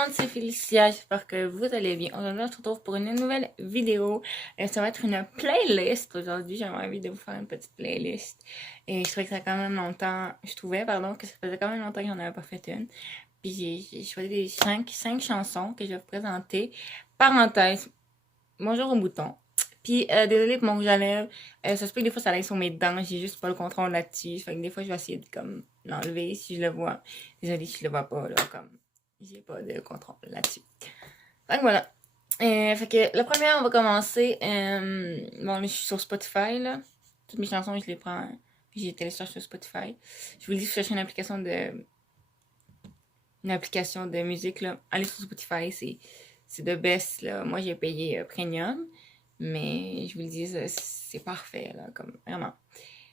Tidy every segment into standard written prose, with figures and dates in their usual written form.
monde, c'est Félicia, j'espère que vous allez bien. Aujourd'hui, on se retrouve pour une nouvelle vidéo. Ça va être une playlist. Aujourd'hui, j'avais envie de vous faire une petite playlist. Et je trouvais que ça fait quand même longtemps, que ça faisait quand même longtemps que j'en avais pas fait une. Puis j'ai choisi des cinq chansons que je vais vous présenter. Parenthèse, bonjour au bouton. Puis désolé pour mon rouge à lèvres. Ça se peut que des fois ça aille sur mes dents, j'ai juste pas le contrôle là-dessus. Fait que des fois je vais essayer de comme l'enlever si je le vois. Désolée si je le vois pas là, comme j'ai pas de contrôle là-dessus. Fait que voilà. Fait que la première, on va commencer. Bon, là, je suis sur Spotify, là. Toutes mes chansons, je les prends. Puis je les télécharge sur Spotify. Je vous le dis, si vous cherchez une application de musique, là, allez sur Spotify, c'est the best, là. Moi, j'ai payé Premium. Mais je vous le dis, c'est parfait, là, comme vraiment.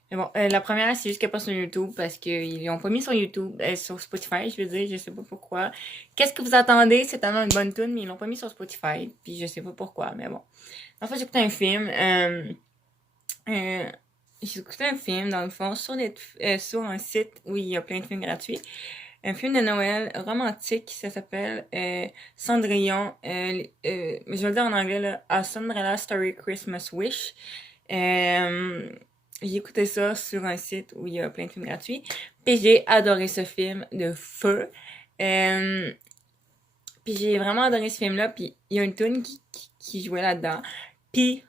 Mais bon, la première, c'est juste qu'elle pas sur YouTube parce qu'ils l'ont pas mis sur YouTube, sur Spotify, je veux dire, je sais pas pourquoi. Qu'est-ce que vous attendez? C'est tellement une bonne tune, mais ils l'ont pas mis sur Spotify, puis je sais pas pourquoi, mais bon. En fait, j'ai écouté un film, j'ai écouté un film, dans le fond, sur un site où il y a plein de films gratuits. Un film de Noël romantique, ça s'appelle Cendrillon, mais je vais le dire en anglais, là, A Cinderella Story Christmas Wish. J'ai écouté ça sur un site où il y a plein de films gratuits. Puis j'ai adoré ce film de feu. Puis j'ai vraiment adoré ce film-là. Puis il y a une tune qui jouait là-dedans. Puis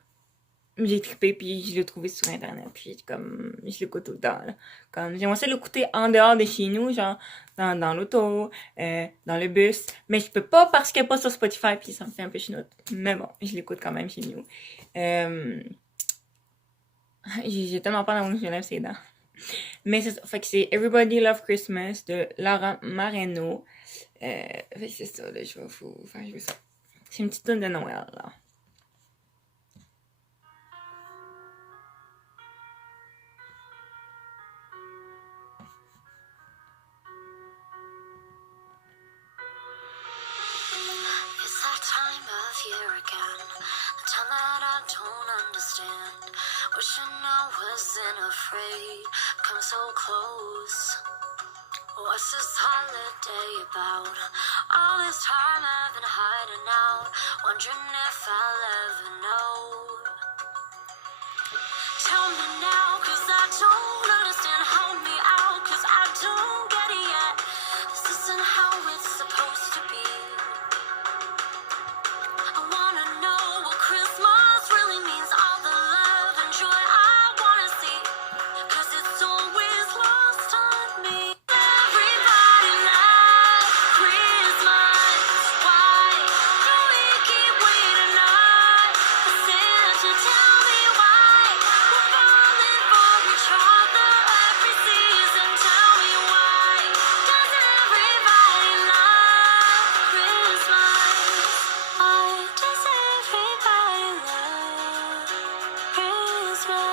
j'ai trippé, puis je l'ai trouvé sur Internet. Puis comme, je l'écoute tout le temps. Là. Comme, j'aimerais ça l'écouter en dehors de chez nous, genre dans l'auto, dans le bus. Mais je peux pas parce qu'elle est pas sur Spotify, puis ça me fait un peu chinoute. Mais bon, je l'écoute quand même chez nous. J'ai tellement peur d'avoir que je lève ses dents. Mais c'est ça. Fait que c'est Everybody Love Christmas de Laura Mareno. Fait que c'est ça, là, je vais faire jouer ça. C'est une petite tune de Noël, là. It's that time of year again, the time that I don't understand. Wishing I wasn't afraid, come so close. What's this holiday about? All this time I've been hiding out, wondering if I'll ever know. Tell me now, 'cause I don't understand. Help me out, 'cause I don't get it yet. This isn't how it's supposed to be. I wanna know what Christmas really means, all the love and joy I wanna see, 'cause it's always lost on me. Everybody loves Christmas, why do we keep waiting up for Santa? Tell me why we're falling for each other every season. Tell me why does everybody love Christmas? Why does everybody love Christmas?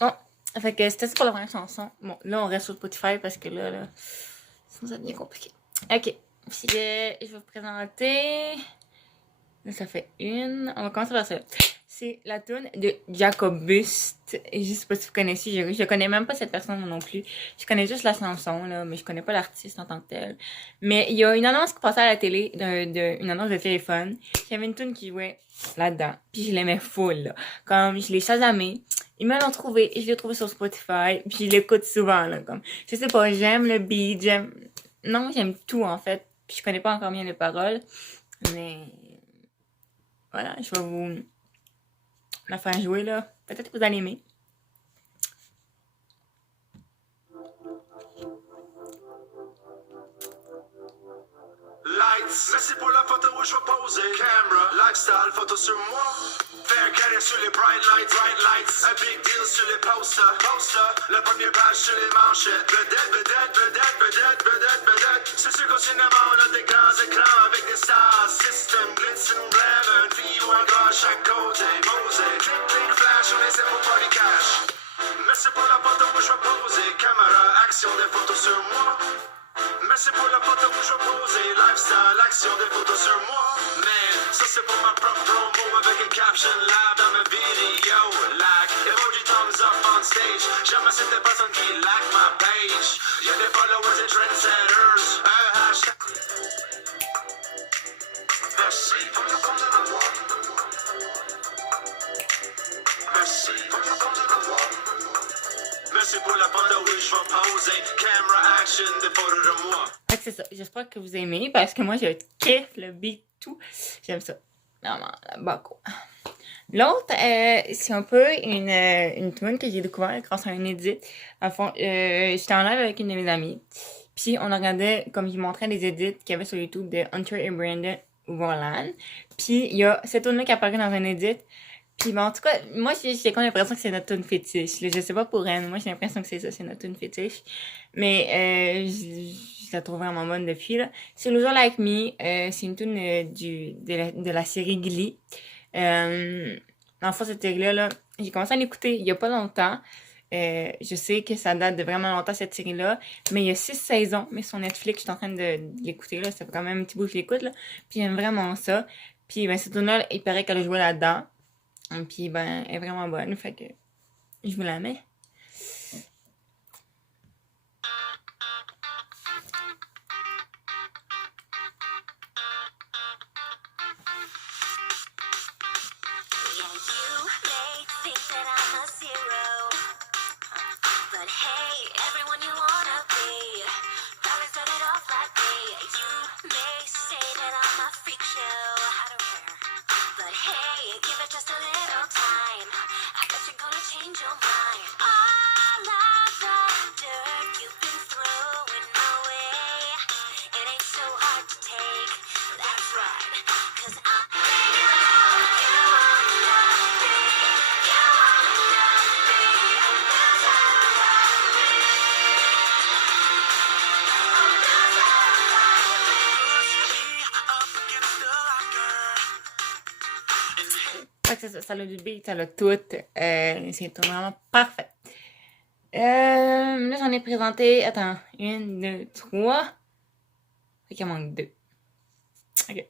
Bon, fait que c'était ça pour la première chanson. Bon, là, on reste sur Spotify parce que là, sinon ça devient compliqué. Ok, puis je vais vous présenter. Là, ça fait une. On va commencer par ça. C'est la tune de Jacobus. Je sais pas si vous connaissez, je connais même pas cette personne non plus. Je connais juste la chanson, là, mais je connais pas l'artiste en tant que tel. Mais il y a une annonce qui passait à la télé, une annonce de téléphone. Il y avait une tune qui jouait là-dedans. Puis je l'aimais full, là. Comme je l'ai chasamé. Ils me l'ont trouvé, et je l'ai trouvé sur Spotify, puis je l'écoute souvent, là, comme. Je sais pas, j'aime le beat, non, j'aime tout, en fait. Puis je connais pas encore bien les paroles. Mais voilà, je vais vous la faire jouer, là. Peut-être que vous allez aimer. Lights, merci pour la photo où je vais poser. Camera, lifestyle, photo sur moi. Faire carré sur les bright lights. Un big deal sur les posters. La première page sur les manchettes. Vedette. C'est sûr qu'au cinéma, on a des grands écrans avec des stars. System, glitz and glamour. Une fille ou un gars à chaque côté. Posé, click, flash, on essaie pour party cash. Merci pour la photo où je vais poser. Caméra, action, des photos sur moi. Merci pour la photo où je vais poser. Lifestyle, action, des photos sur moi. Man, ça c'est pour ma propre promo avec un caption live dans ma vidéo. Like, emoji thumbs up on stage. Jamais c'est des personnes qui like ma page. Y'a des followers et trendsetters. Hashtag. Merci pour le compte de la voix. Merci pour le compte de la voix. Merci pour la photo, oui, je vais poser. Camera action, des photos de moi. Fait que c'est ça. J'espère que vous aimez parce que moi, je kiffe le beat, tout. J'aime ça. Vraiment, Baco. L'autre, c'est un peu une tune que j'ai découvert grâce à un edit. À fond, j'étais en live avec une de mes amies. Puis on regardait, comme je montrais les edits qu'il y avait sur YouTube de Hunter et Brandon Roland. Puis il y a cette tune-là qui apparaît dans un edit. Puis ben, en tout cas, moi j'ai comme l'impression que c'est notre tune fétiche. Je sais pas pour elle, moi j'ai l'impression que c'est ça, c'est notre tune fétiche. Mais je la trouve vraiment bonne depuis là. C'est Loser Like Me, c'est une tune de la série Glee. Dans le fond, cette série-là, là, j'ai commencé à l'écouter il y a pas longtemps. Je sais que ça date de vraiment longtemps cette série-là, mais il y a 6 saisons, mais sur Netflix, je suis en train de l'écouter là, ça fait quand même un petit bout que je l'écoute là. Puis j'aime vraiment ça. Puis ben cette tune-là, il paraît qu'elle a joué là-dedans. Puis ben, elle est vraiment bonne, fait que je vous la mets. Yeah, you may think that I'm a zero, but hey, everyone you wanna be probably started off like me. You may say that I'm a freak show, I don't care, but hey, give it just a little time. I bet you're gonna change your mind. All of the dirt you've been throwing away, it ain't so hard to take. That's right, 'cause I'm Fait que c'est ça, ça a du beat, ça a tout. C'est vraiment parfait. Là, j'en ai présenté, attends, 1, 2, 3. Fait qu'il en manque 2. Ok.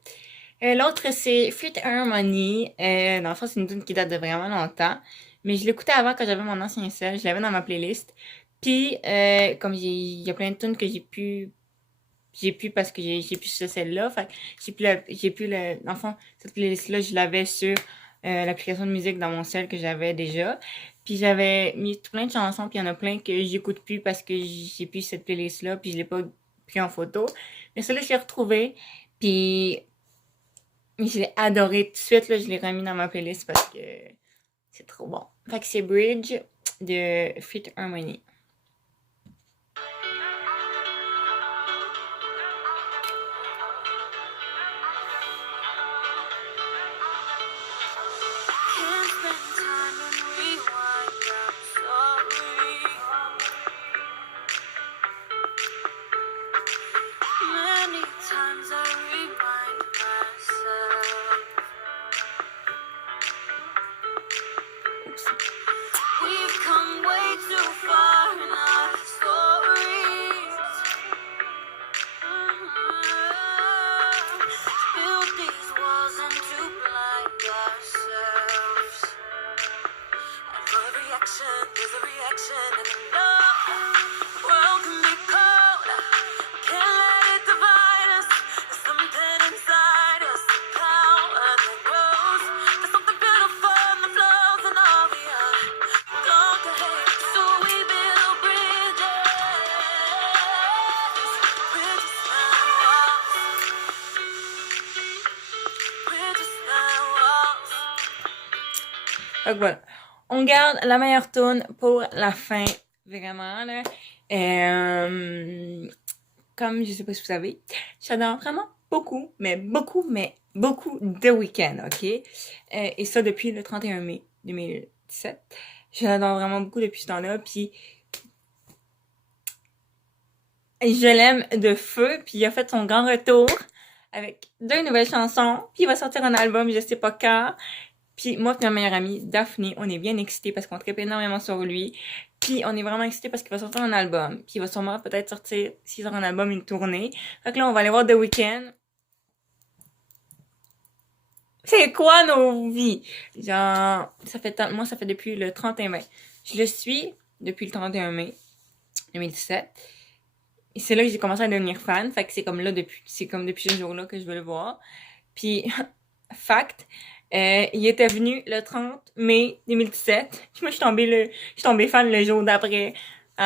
L'autre, c'est Fruit Harmony. Dans le fond, c'est une tune qui date de vraiment longtemps. Mais je l'écoutais avant quand j'avais mon ancien sel. Je l'avais dans ma playlist. Puis, comme il y a plein de tunes que j'ai pu parce que j'ai plus celle-là. Fait que dans le fond, cette playlist-là, je l'avais sur l'application de musique dans mon cell que j'avais déjà. Puis j'avais mis plein de chansons, puis il y en a plein que j'écoute plus parce que j'ai plus cette playlist-là, puis je l'ai pas pris en photo. Mais celle-là, je l'ai retrouvée, puis je l'ai adoré tout de suite, là, je l'ai remis dans ma playlist parce que c'est trop bon. Fait que c'est Bridge de Fruit Harmony. can't spend time and rewind. I'm sorry. Many times I remind myself we've come way too far in our stories. Build these walls and to blind ourselves. And for every action, there's a reaction, and I know the world can be cold. Can't let it divide us. There's something inside us, the power that grows. There's something beautiful in the flows and all we are. Don't hate, so we build bridges. Bridges now walls. Bridges now walls. Fait que voilà. On garde la meilleure tune pour la fin. Vraiment, là. Comme je sais pas si vous savez, j'adore vraiment beaucoup, mais beaucoup The Weeknd, ok? Et ça depuis le 31 mai 2017. Je l'adore vraiment beaucoup depuis ce temps-là, puis je l'aime de feu, puis il a fait son grand retour avec 2 nouvelles chansons, puis il va sortir un album, je sais pas quand. Puis moi et ma meilleure amie, Daphné, on est bien excités parce qu'on tripe énormément sur lui. Puis on est vraiment excités parce qu'il va sortir un album. Puis il va sûrement peut-être sortir, s'il sort un album, une tournée. Fait que là, on va aller voir The Weeknd. C'est quoi nos vies? Genre, moi, ça fait depuis le 31 mai. Je le suis depuis le 31 mai 2017. Et c'est là que j'ai commencé à devenir fan. Fait que c'est comme depuis ce jour-là que je veux le voir. Puis, fact, il était venu le 30 mai 2017. Puis moi, je suis tombée fan le jour d'après. Tu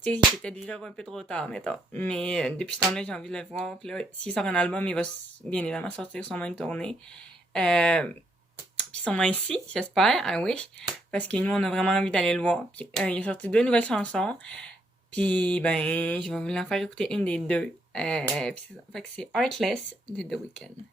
sais, c'était déjà un peu trop tard, mettons. Mais depuis ce temps-là, j'ai envie de le voir. Puis là, s'il sort un album, il va bien évidemment sortir sûrement une tournée. Puis sûrement ici, j'espère, I wish. Parce que nous, on a vraiment envie d'aller le voir. Puis il a sorti 2 nouvelles chansons. Puis, ben, je vais vous en faire écouter une des deux. Puis c'est ça. Fait que c'est Heartless de The Weeknd.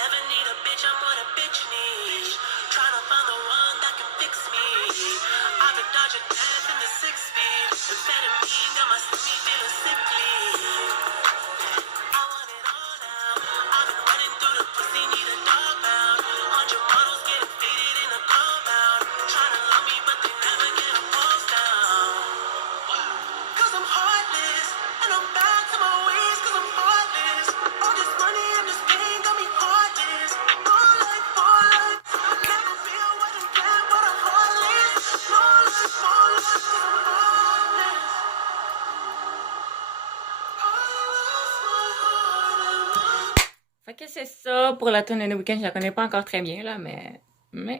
Never need a bitch, I'm what a bitch needs. Tryna find the one that can fix me. I've been dodging death in the 6 feet. Amphetamine got my stomach feeling sickly. I want it all now. I've been running through the pussy, need a dog pound. 100 models getting faded in a compound. Tryna love me, but they never get a pulse down. Cause I'm heartless, and I'm back to my ways, cause I'm heartless. All this money and this pain got me heartless. For life, never feel what I get, but I'm heartless. No life, cause I'm heartless. Fait que c'est ça pour la tune de The Weeknd. Je la connais pas encore très bien, là, mais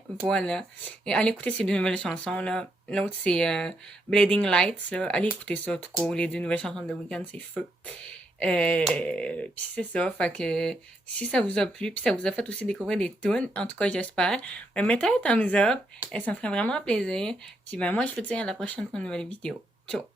voilà. Et allez écouter ces 2 nouvelles chansons, là. L'autre, c'est Blinding Lights, là. Allez écouter ça, tout court. Les 2 nouvelles chansons de The Weeknd, c'est feu. Puis c'est ça, fait que si ça vous a plu, puis ça vous a fait aussi découvrir des tunes, en tout cas j'espère, ben mettez un thumbs up, et ça me ferait vraiment plaisir. Puis ben moi je vous dis à la prochaine pour une nouvelle vidéo. Ciao!